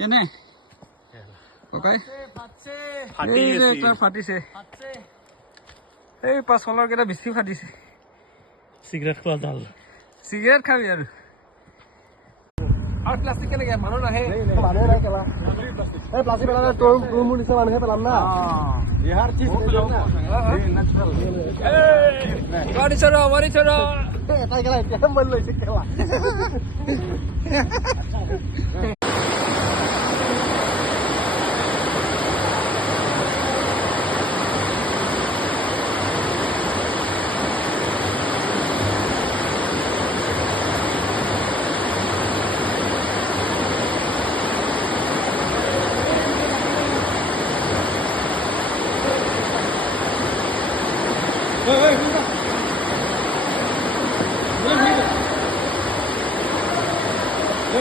কেনে ককাই ফাটিছে এই পাছফালৰ কেইটা বেছি ফাটিছে চিগাৰেট খোৱা ডাল চিগাৰেট খাবি আৰু প্লাষ্টিক কেনেকে মানুহ নাহে মানুহে নাই খেলা এই প্লাষ্টিক পেলালে তোৰ মোৰ নিচিনা মানুহে পেলাম না এটাই খেলা এতিয়া মন লৈছে খেলা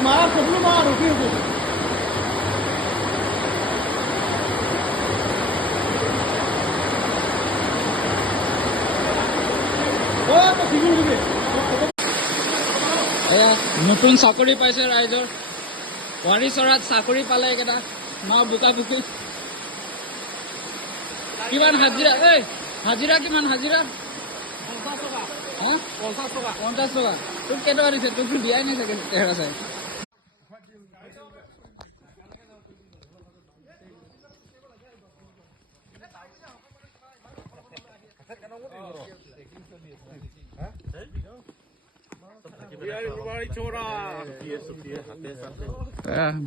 मारा सबलू मार रुकी নতুন চাকৰি পাইছে ৰাইজৰ হৰিচৰাত চাকৰি পালে একেটা মা বোকা পুখুৰী কিমান হাজিৰা হাজিৰা কিমান হাজিৰা 50 টকা তোক কেইটকা দিছে তোক দিয়াই নাই চাগে তেৰা চাই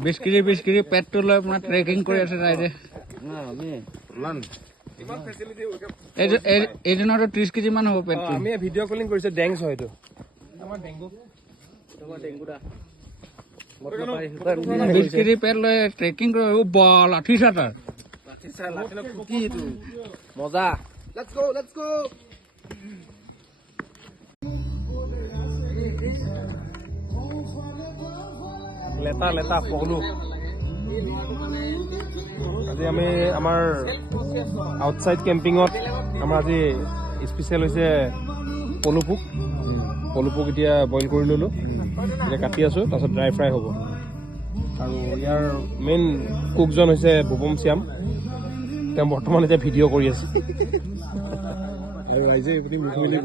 বিশ কেজি পেট্ৰল লৈ আপোনাৰ ট্ৰেকিং কৰি আছে ৰাইজে এদিনতো 30 কেজি মান হ'ব পেট্ৰল আমি ভিডিঅ' কলিং কৰিছে ডেংছ হয়তো 20 কেজি পেট লৈ ট্ৰেকিং কৰি লাঠি চাটাৰ মজা লেটস গো লেটা পগলু আজি আমি আমাৰ আউটসাইড কেম্পিঙত আমাৰ আজি স্পেচিয়েল হৈছে পলুপোক এতিয়া বইল কৰি ল'লোঁ এতিয়া কাটি আছোঁ তাৰপিছত ড্ৰাই ফ্ৰাই হ'ব আৰু ইয়াৰ মেইন কুকজন হৈছে ভুৱম শ্যাম তেওঁ বৰ্তমান এতিয়া ভিডিঅ' কৰি আছে আৰু ৰাইজে মুখ মেলি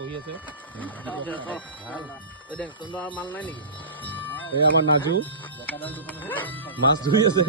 বহি আছে এই আমাৰ নাজু মাছ ধৰি আছে